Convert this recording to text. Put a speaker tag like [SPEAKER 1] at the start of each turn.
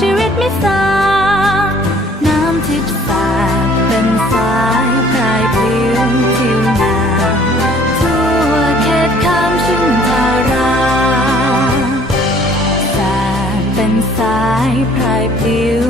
[SPEAKER 1] ชีวิตไม่สาน้ำทิพย์สาดเป็นสายพรายพลิ้วทิวนาทั่วเขตคำชิมทาราสาดเป็นสายพรายพลิ้ว